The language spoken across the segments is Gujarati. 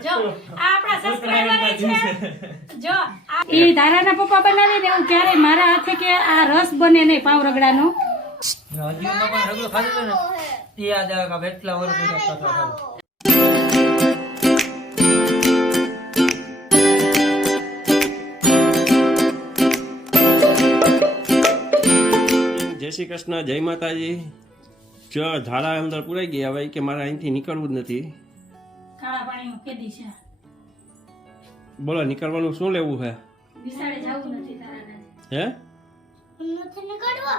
જો આ આપણા સબસ્ક્રાઇબર છે જો ઈ ધારાના પપ્પા બનાવે ને એવું ક્યારે મારા હાથે કે આ રસ બને નહીં પાવ રગડાનો હજી પણ રગડો ખાધો ને તે યાદ આવે કે એટલા વર્ષ પહેલા ખાધો. જય શ્રી કૃષ્ણ, જય માતાજી. જો ધારા અંદર પુરાઈ ગયા હવે કે મારે અહીંથી નીકળવું જ નથી. કાળા પાણીનું કેદી છે બોલો નીકળવાનું શું લેવું છે? વિસાડે જવું નથી તારાને હે નથી નીકળવો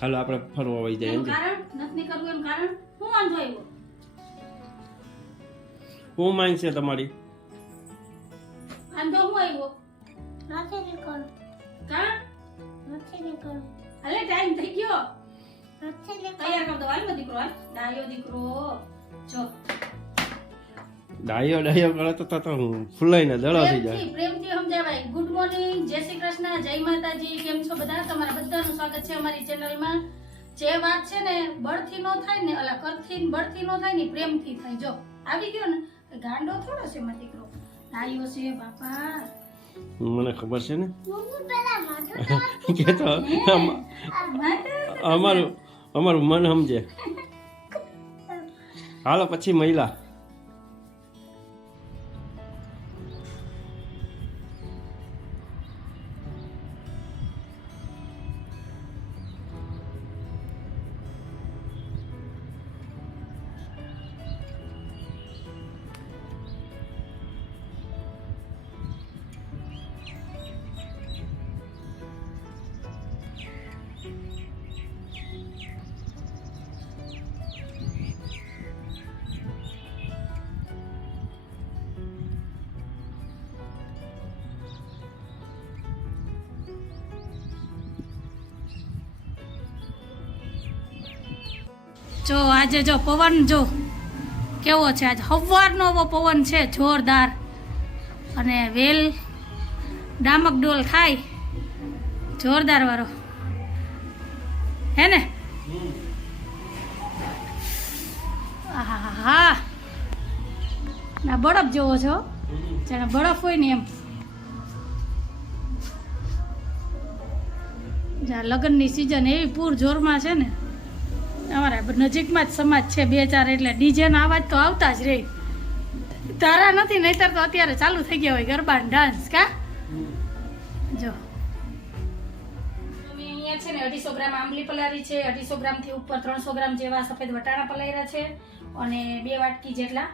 હાલો આપણે ફરવા વઈ જાય. એનું કારણ નથી નીકળવું એનું કારણ શું વાંધો આવ્યો? શું માંગ છે તમારી? વાંધો શું આવ્યો? નથી નીકળવું. કારણ નથી નીકળવું. હાલે ટાઈમ થઈ ગયો નથી નીકળવું. તૈયાર કર દો હાલ મારો દીકરો હાલ ડાયો દીકરો જો ડાયો કરે તો હું ફૂલાઈને દડો થઈ જાય. પ્રેમથી સમજાવાય. ગુડ મોર્નિંગ, જય શ્રી કૃષ્ણ, જય માતાજી. કેમ છો બધા? તમારા બધાનું સ્વાગત છે અમારી ચેનલમાં. જે વાત છે ને બળથી નો થાય ને અલા કરથી બળથી નો થાય ને પ્રેમથી થાય. જો આવી ગયો ને ગાંડો થોડો છે મારો દીકરો, ડાયો છે બાપા. મને ખબર છે ને મમ્મી પેલા મોઢું કે તો અમારું મન સમજે. હાલો પછી મહિલા જો આજે જો પવન જો કેવો છે, આજ સવારનો એવો પવન છે જોરદાર, અને વેલ ડામક ડોલ ખાય જોરદાર વાળો હે ને. હા ના બરફ જેવો છો, જાણે બરફ હોય ને એમ. જ્યાં લગ્નની સિઝન એવી પૂર જોરમાં છે ને, અમારા નજીકમાં જ સમાજ છે બે ચાર, એટલે ડીજેનો અવાજ તો આવતા જ રહે. તારા નથી નહીતર તો અત્યારે ચાલુ થઈ ગયા હોય ગરબા ડાન્સ. કા જો અહીંયા છે ને 250 ગ્રામ આંબલી પલાળી છે, 250 ગ્રામથી ઉપર 300 ગ્રામ જેવા સફેદ વટાણા પલાળ્યા છે, અને 2 વાટકી જેટલા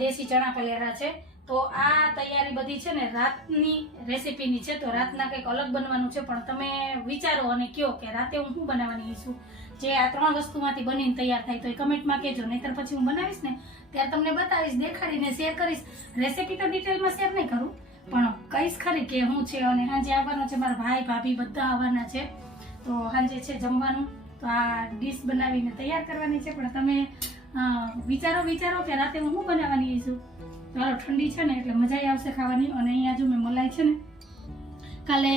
દેશી ચણા પલાળ્યા છે. તો આ તૈયારી બધી છે ને રાતની રેસીપીની છે, તો રાતના કંઈક અલગ બનવાનું છે. પણ તમે વિચારો અને કહો કે રાતે હું શું બનાવવાની છું. જે આ 3 વસ્તુમાંથી બનીને તૈયાર થાય તો એ કમેન્ટમાં કહેજો, નહીતર પછી હું બનાવીશ ને ત્યારે તમને બતાવીશ, દેખાડીને શેર કરીશ. રેસીપી તો ડિટેલમાં શેર નહીં કરું, પણ કહીશ ખરી કે હું છે. અને સાંજે આવવાનું છે મારા ભાઈ ભાભી બધા આવવાના છે, તો સાંજે છે જમવાનું. તો આ ડીશ બનાવીને તૈયાર કરવાની છે. પણ તમે વિચારો કે રાતે હું શું બનાવવાની છું. ચાલો ઠંડી છે ને એટલે મજા આવશે ખાવાની. અને અહીંયા જો મેં મલાઈ છે ને કાલે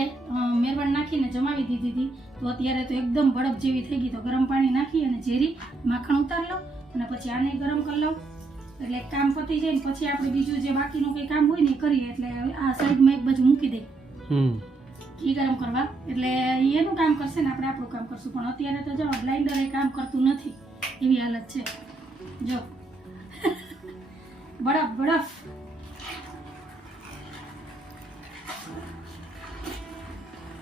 મેરવણ નાખીને જમાવી દીધી હતી, તો અત્યારે તો એકદમ બરફ જેવી થઈ ગઈ. તો ગરમ પાણી નાખી અને ઝેરી માખણ ઉતાર લઉં, અને પછી આને ગરમ કરી લઉં, એટલે કામ પતી જાય ને પછી આપણે બીજું જે બાકીનું કંઈ કામ હોય ને એ કરીએ. એટલે આ સાઈડમાં એક બાજુ મૂકી દઈ ઘી ગરમ કરવા, એટલે એનું કામ કરશે ને આપણે આપણું કામ કરશું. પણ અત્યારે તો જો બ્લાઇન્ડર એ કામ કરતું નથી એવી હાલત છે. જો બરફ બરફ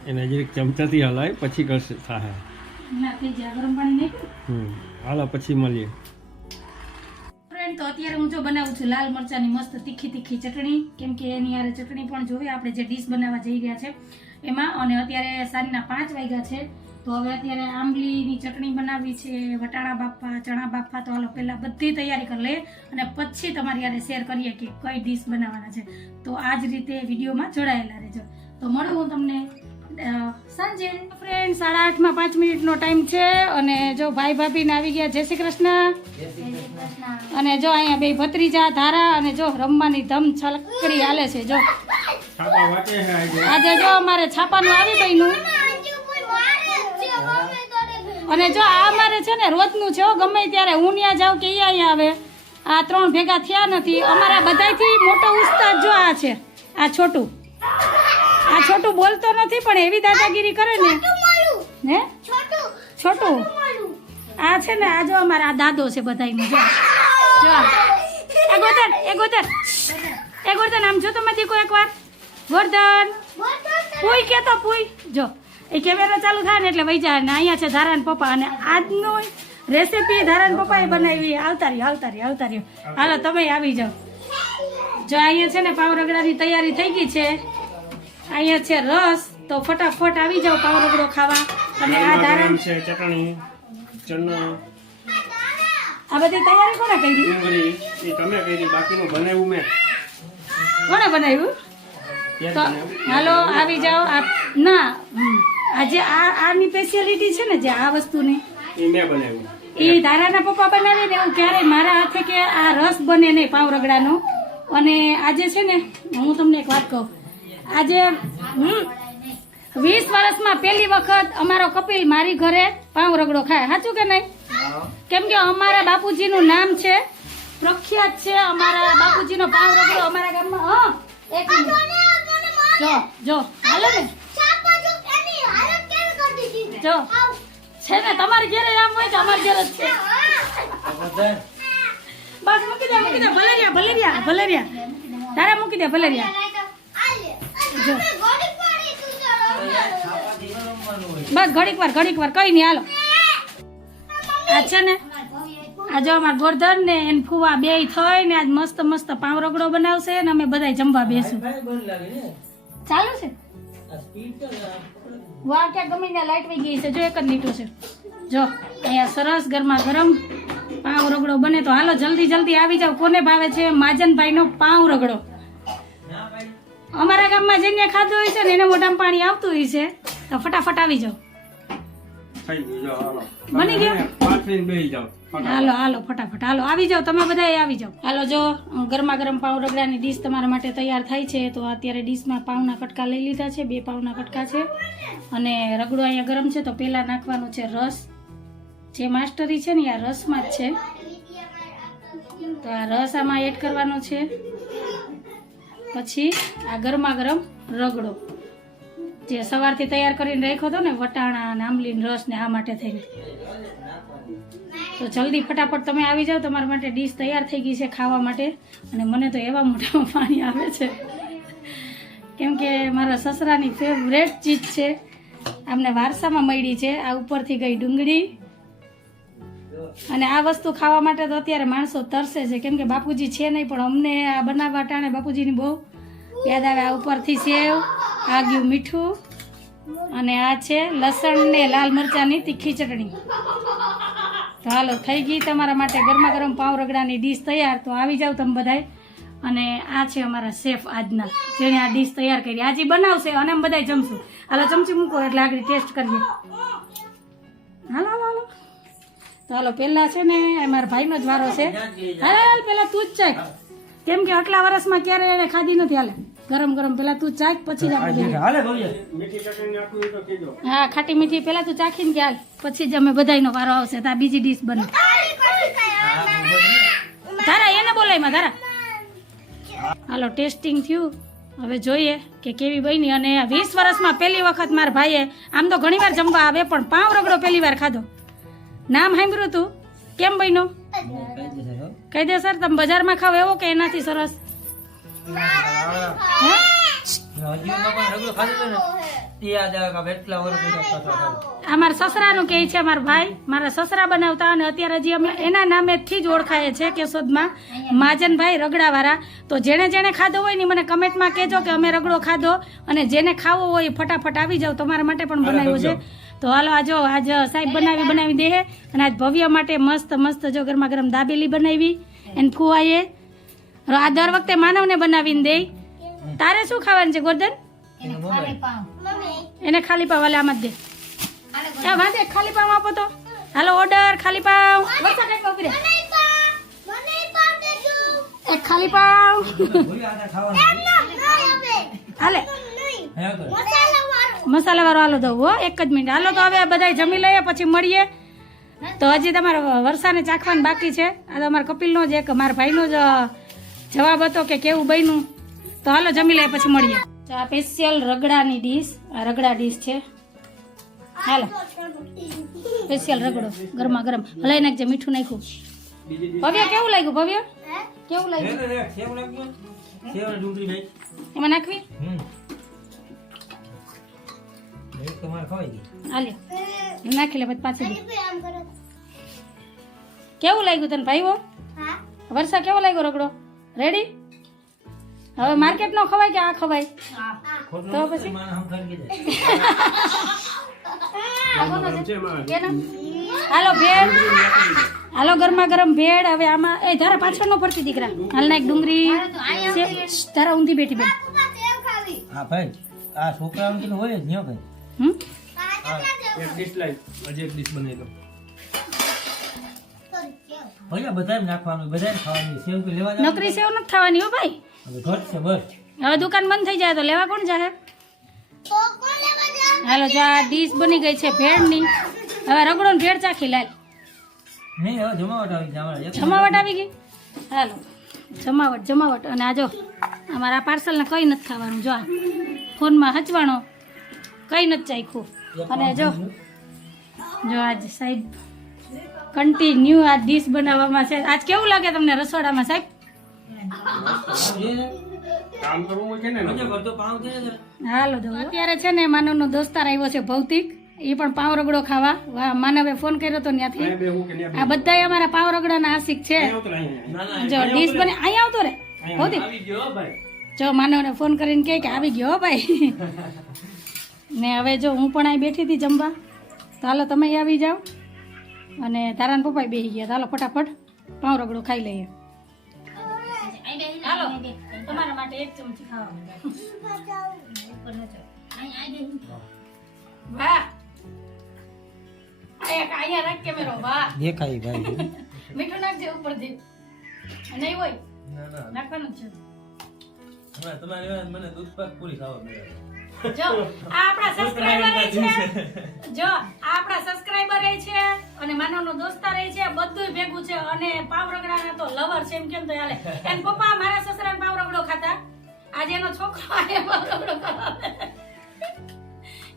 એને જરીક ચમચાથી હલાય પછી કરશે થાય. ના થઈ જાય ગરમ પાણી નહીં. હાલો પછી મળીએ. ફ્રેન્ડ તો અત્યારે હું જો બનાવું છું લાલ મરચાની મસ્ત તીખી તીખી ચટણી, કેમ કે એની યાર ચટણી પણ જોવે આપણે જે ડીશ બનાવવા જઈ રહ્યા છે એમાં. અને અત્યારે સાંજના 5 વાગ્યા છે, તો હવે અત્યારે આંબલીની ચટણી બનાવવી છે, વટાણા બાફવા, ચણા બાફવા. તો હાલો પહેલાં બધી તૈયારી કરી લઈએ અને પછી તમારી યારે શેર કરીએ કે કઈ ડીશ બનાવવાના છે. તો આ જ રીતે વિડીયોમાં જોડાયેલા રહેજો. તો મળું હું તમને સાંજે. ફ્રેન્ડ 8:30 5 મિનિટનો ટાઈમ છે, અને જો ભાઈ ભાભીને આવી ગયા. જય શ્રી કૃષ્ણ. અને જો અહીંયા બે ભત્રીજા ધારા, અને જો રમવાની ધમ છલકડી હાલે છે. જો આજે જો અમારે છાપાનું આવી ગયું, અને જો આ અમારે છે ને રોજનું છે, ગમે ત્યારે હું ત્યાં જાઉં કે અહીંયા આવે આ 3 ભેગા થયા નથી. અમારા બધાયથી મોટો ઉસ્તાદ જો આ છે, આ છોટું. આ છોટું બોલતો નથી પણ એવી દાદાગીરી કરે ને. હે છોટું આ છે ને, આ જો અમારા આ દાદો છે બધાયનો. જો એ ગોરધન આમ જો તમે દીકો એકવાર. ગોરધન પુઈ કેતો પુઈ. જો એ કેમેરા ચાલુ થાય ને એટલે વહી જાય. ને અહીંયા છે ધારાન પપ્પા અને આજનો રેસીપી ધારાન પપ્પાએ બનાવી. આવતા રહ્યો. હાલો તમે આવી જાઓ. જો અહીંયા છે ને પાવ રગડાની તૈયારી થઈ ગઈ છે. અહીંયા છે રસ, તો ફટાફટ આવી જાઓ પાવ રગડો ખાવા. અને આ ધારાન છે ચટણી, ચણા, આ બધી તૈયારી કોને કરી? ડુંગળી એ તમે કરી, બાકીનું બનાવ્યું મેં. કોણે બનાવ્યું? તો હાલો આવી જાઓ. ના આજે આની સ્પેશિયાલિટી છે ને, જે આ વસ્તુની એ મેં બનાવ્યું. એ ધારાના પપ્પા બનાવે ને એવું ક્યારેય મારા હાથે કે આ રસ બને નહીં પાવ રગડાનો. અને આજે છે ને, હું તમને એક વાત કહું. આજે 20 વર્ષમાં પહેલી વખત અમારો કપિલ મારી ઘરે પાવ રગડો ખાય. સાચું કે નહીં? કેમ કે અમારા બાપુજીનું નામ છે, પ્રખ્યાત છે અમારા બાપુજીનો પાવ રગડો અમારા ગામમાં. હા એક મિનિટ. જો હાલો ને. જો છે ને તમારી ઘરે આમ હોય તો અમારી ઘરે જ છે. બસ મૂકી દે ભલે રહ્યા. તારે મૂકી દે ભલે રહ્યા. જો બસ ઘડીક વાર કઈ નહીં. હાલો આ છે ને, આ જો અમાર ગોરધન ને એન ફુવા બેય થઈને આજ મસ્ત પાવ રગડો બનાવશે ને અમે બધાય જમવા બેસું. ચાલુ છે વાહ ક્યાં ગમીને લાઈટ વહી ગઈ છે. જો એક જ લીટો છે. જો અહીંયા સરસ ગરમા ગરમ પાવ રગડો બને. તો હાલો જલ્દી આવી જાવ. કોને ભાવે છે માજનભાઈ નો પાવ રગડો? અમારા ગામમાં જેને ખાધો હોય છે ને એને મોઢામાં પાણી આવતું હોય છે. તો ફટાફટ આવી જાવ. બની ગયો? હાલો ફટાફટ હાલો આવી જાવ. તમે બધા આવી જાવ. હાલો જો ગરમા ગરમ પાવ રગડાની ડીશ તમારા માટે તૈયાર થાય છે. તો અત્યારે ડીશમાં પાવના કટકા લઈ લીધા છે. 2 પાવના કટકા છે. અને રગડો અહીંયા ગરમ છે. તો પહેલા નાખવાનો છે રસ. જે માસ્ટરી છે ને આ રસમાં જ છે. તો આ રસ આમાં એડ કરવાનો છે. પછી આ ગરમા ગરમ રગડો જે સવારથી તૈયાર કરીને રાખ્યો હતો ને, વટાણા ને આંબલીનો રસ ને આ માટે થઈને. તો જલ્દી ફટાફટ તમે આવી જાઓ. તમારા માટે ડીશ તૈયાર થઈ ગઈ છે ખાવા માટે. અને મને તો એવા મોઢામાં પાણી આવે છે કેમ કે મારા સસરાની ફેવરેટ ચીજ છે. અમને વારસામાં મળી છે. આ ઉપરથી ગઈ ડુંગળી. અને આ વસ્તુ ખાવા માટે તો અત્યારે માણસો તરસે છે કેમ કે બાપુજી છે નહીં. પણ અમને આ બનાવવા ટાણે બાપુજીની બહુ યાદ આવે. આ ઉપરથી સેવ, આ ગયું મીઠું, અને આ છે લસણ ને લાલ મરચાંની તીખી ચટણી. તો હાલો થઈ ગઈ તમારા માટે ગરમા ગરમ પાવ રગડાની ડીશ તૈયાર. તો આવી જાવ તમે બધાય. અને આ છે અમારા શેફ આજના, જેણે આ ડીશ તૈયાર કરી. આજે બનાવશે અને અમે બધાય જમશું. હાલો ચમચી મૂકો એટલે આગળ ટેસ્ટ કરીએ. હાલો તો હાલો પહેલા છે ને અમારા ભાઈનો જ વારો છે. હાલ પેલા તું જ ચાખ કેમ કે આટલા વર્ષમાં ક્યારે એને ખાધી નથી. હાલે ગરમ પેલા તું ચાખ પછી જ આપણે. હા ખાટી મીઠી પેલા તું ચાખીને કે હાલ પછી જ અમે બધાયનો વારો આવશે. તો આ બીજી ડીશ બને. તારા એને બોલાય તારા. હાલો ટેસ્ટિંગ થયું. હવે જોઈએ કે કેવી બની. અને 20 વર્ષમાં પહેલી વખત મારા ભાઈએ, આમ તો ઘણી વાર જમવા આવે પણ પાવ રગડો પહેલી વાર ખાધો. નામ સાંભળ્યું તું? કેમ બન્યો? કહી દે સર. તમે બજારમાં ખાવ એવો કે એનાથી સરસ? આ મારા સસરાનું કહે છે. મારા ભાઈ મારા સસરા બનાવતા. અને અત્યારે હજી અમે એના નામેથી જ ઓળખાય છે કેશોદમાં માજનભાઈ રગડાવાળા. તો જેણે ખાધો હોય ને મને કમેન્ટમાં કહેજો કે અમે રગડો ખાધો. અને જેને ખાવો હોય ફટાફટ આવી જાવ. તમારા માટે પણ બનાવ્યું છે. તો હાલો આજ સાહેબ બનાવી દે. અને આજ ભવ્ય માટે મસ્ત જો ગરમા ગરમ દાબેલી બનાવી એને ફુવાએ. આ દર વખતે માનવને બનાવીને દે. તારે શું ખાવાનું છે ગોરધન? એને ખાલી પાવ. હાલે આમાં જ દે. વાંધે ખાલી પાવ આપો તો. હાલો ઓર્ડર ખાલી પાવ. એક ખાલી પાવ. હાલે મસાલા વાળો હાલો દઉં હો. એક જ મિનિટ હાલો. તો હવે બધા જમી લઈએ પછી મળીએ. તો હજી તમારે વરસાને ચાખવાનું બાકી છે. આ તો અમારા કપિલનો જ એક મારા ભાઈનો જ જવાબ હતો કે કેવું બન્યું. તો હાલો જમી લે પછી મળીએ. તો આ સ્પેશિયલ રગડાની ડીશ, આ રગડા ડીશ છે. હાલો સ્પેશિયલ રગડો ગરમા ગરમ હલાઈ નાખજે. મીઠું નાખ્યું. ભવ્ય કેવું લાગ્યું? ભવ્ય કેવું લાગ્યું? સેવ લાગ્યું, સેવ ને ડુંગળી નાખી. એમાં નાખવી. એક તમારે ખવાઈ ગઈ. હાલે નાખી લે પછી પાછી દે. આમ કરો. કેવું લાગ્યું તને ભાઈઓ? હા વર્ષા કેવો લાગ્યો રગડો? રેડી? હવે માર્કેટ નો ખવાય કે આ ખવાય? ખોટું તો ન પછી? મારે હમ ખરી જાય. કેમ? હાલો ભેળ, હાલો ગરમા ગરમ ભેળ. હવે આમાં એ ધારા પાછળ નો ફરતી દીકરા. હાલ નાખ ડુંગળી. તારા ઊંધી બેઠી બેન. હા ભાઈ, આ છોકરાઓને કીધું હોય જ ન્યો કઈ. હમ એક ડીશ લાવી, હજી એક ડીશ બનાવી દો. ભૈયા બધાને નાખવાનું, બધાને ખાવાનું. સેવ તો લેવા જવાનું. નકરી સેવ નથી થવાની હો ભાઈ. હવે ઘટ છે બસ. હવે દુકાન બંધ થઈ જાય તો લેવા કોણ જાય? તો કોણ લેવા જાય? હાલો જો આ ડીશ બની ગઈ છે ભેળની. હવે રગડો ને ભેળ ચાખી લાલ. નહીં હવે જમાવટ આવી જાય અમારે. જમાવટ આવી ગઈ. હાલો જમાવટ જમાવટ. અને આ જો અમારા પાર્સલને કંઈ નથી ખાવાનું. જો આ ફોનમાં હચવાણો કંઈ નથી ચાખ્યું. અને જો આજ સાહેબ કન્ટિન્યુ આ ડીશ બનાવવામાં છે. આજ કેવું લાગે તમને રસોડામાં સાહેબ? કામ કરવું હોય છે ને મજા કરતો પાવ છે ને. હાલો જો અત્યારે છે ને માનવનો દોસ્તાર આવ્યો છે ભૌતિક. એ પણ પાવ રગડો ખાવા. વાહ, માનવે ફોન કર્યો તો ત્યાંથી. બેહું કે ન્યા આ બધાય અમારા પાવ રગડાના આશિક છે. બેહું તો અહીંયા. ના ના જો ડીશ બને અહીંયા આવતો રે ભૌતિક. આવી ગયો ભાઈ. જો માનવને ફોન કરીને કહે કે આવી ગયો હો ભાઈ. ને હવે જો હું પણ અહીં બેઠી હતી જમવા. તો હાલો તમે આવી જાઓ. અને તારા ને પપ્પા બેસી ગયા. હાલો ફટાફટ પાવ રગડો ખાઈ લઈએ. હાલો તમારા માટે એક ચમચી ખાવા. વાહ અહીંયા રાખ કેમેરો. વાહ દેખાય ભાઈ. મીઠું નાખજે ઉપરથી. નહીં હોય ના ના નાખવાનું જ છે. હમણાં તમારે મને દૂધ પાક પૂરી ખાવા મળે. જો આ આપણા સબસ્ક્રાઇબર છે. જો આ આપણા સબસ્ક્રાઇબર છે અને માનવનો દોસ્તાર છે. બધુંય ભેગું છે. અને પાવ રગડાના તો લવર છે. એમ કેમ તો હાલે. એન પપ્પા મારા સસરા પાવ રગડો ખાતા. આજે એનો છોકરો આને પાવ રગડો ખાવા.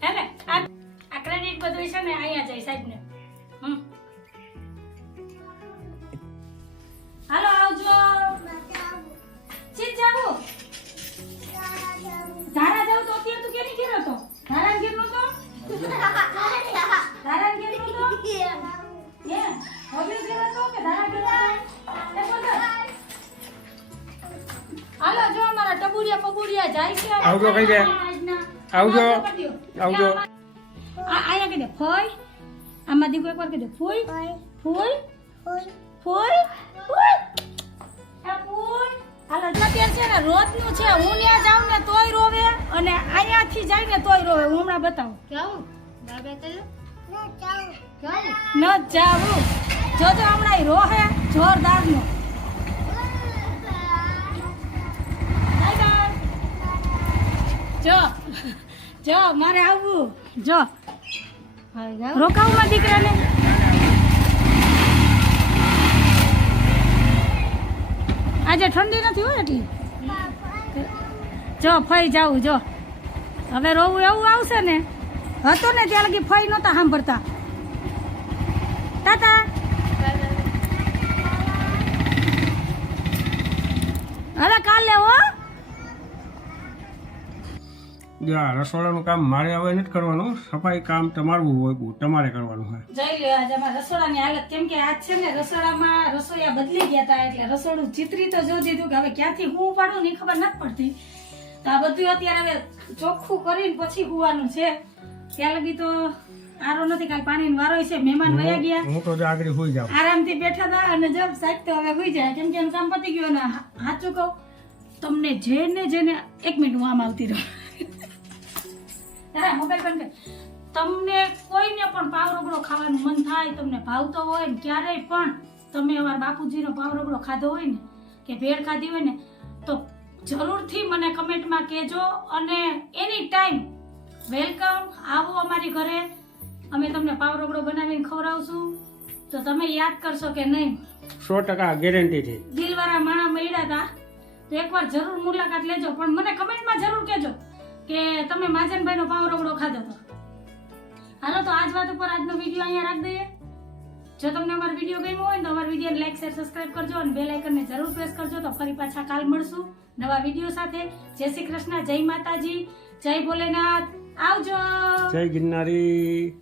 હે ને આ ક્રેડિટ બધું છે ને અહીંયા જાય સાહેબ ને. હાલો આવજો. ચીજ જાવું ધારા જાવ તો અત્યારે તું કેની ઘેર હતો? ધારા ઘેર નતો? ધારા ઘેર નતો? હે હવે ઘેર હતો કે ધારા ઘેર હતો? એ બોલ. હાલો જો અમારા ટબુડિયા પબુડિયા જાય છે. આવજો કઈ દે. આવજો. આવજો. આયા કઈ દે ફોય. આમાં દીકો એકવાર કઈ દે ફોય. ફોય ફોય ફોય. આ ફોય. હાલો અત્યારે છે ને રોજનું છે. હું ત્યાં જાઉં ને તોય રોવે અને અહીંયાથી જાય ને તોય રોવે. હું હમણાં બતાવું. કેવું બાબા કયો ન જાવું. જો તો હમણાં ઈ રોહે જોરદાર નો. જો જો મારે આવવું. જો રોકાવું દીકરાને. આજે ઠંડી નથી હોય એટલી. જો ફઈ જાવું. જો હવે રોવું એવું આવશે ને. હતો ને ત્યાં લગી ફઈ નહોતા સાંભળતા. તાતા હવે કાલે હો. જો આ રસોડાનું કામ મારે હવે નથી કરવાનું. સફાઈ કામ તમારું હોય, તમારે કરવાનું હોય. જોઈ લ્યો આજે અમારા રસોડાની હાલત. કેમ કે આજ છે ને રસોડામાં રસોઈયા બદલી ગયા હતા. એટલે રસોડું ચિત્રી તો જો દીધું કે હવે ક્યાંથી હું ઉપાડું ને ખબર નથી પડતી. તો આ બધું અત્યારે હવે ચોખ્ખું કરીને પછી હુવાનું છે. ત્યાં લગી તો આરો નથી. કાલ પાણીનો વારો છે. મહેમાન વયા ગયા. હું તો આગળ હોઈ જાઉં. આરામથી બેઠા હતા અને જો સાહેબ તો હવે હુઈ જાય. કેમ કે એનું કામ પતી ગયું. ને સાચું કહું તમને જેને 1 મિનિટ હું આમ આવતી રહું. તારા મોબાઈલ બંધ કર. તમને કોઈને પણ પાવ રગડો ખાવાનું મન થાય, તમને ભાવતો હોય ને ક્યારેય પણ તમે અમારા બાપુજીનો પાવ રગડો ખાધો હોય ને કે ભેળ ખાધી હોય ને તો જરૂરથી મને કમેન્ટમાં કહેજો. અને એની ટાઈમ વેલકમ. આવો અમારી ઘરે. અમે તમને પાવ રગડો બનાવીને ખવડાવશું. તો તમે યાદ કરશો કે નહીં? 100% ગેરંટીથી. દિલવાળા માણા મળ્યા હતા તો એકવાર જરૂર મુલાકાત લેજો, પણ મને કમેન્ટમાં જરૂર કહેજો કે તમે માજનભાઈનો પાવ રગડો ખાધો હતો. હાલો તો આજ વાત ઉપર આજનો વિડીયો અહીંયા રાખી દઈએ. જો તમને અમારો વિડીયો ગમ્યો હોય તો અમારા વિડીયોને લાઈક શેર સબસ્ક્રાઇબ કરજો અને બેલ આઇકનને જરૂર પ્રેસ કરજો. તો ફરી પાછા કાલ મળશું નવા વિડીયો સાથે. જય શ્રી કૃષ્ણ, જય માતાજી, જય ભોલેનાથ, આવજો. જય ગિરનારી.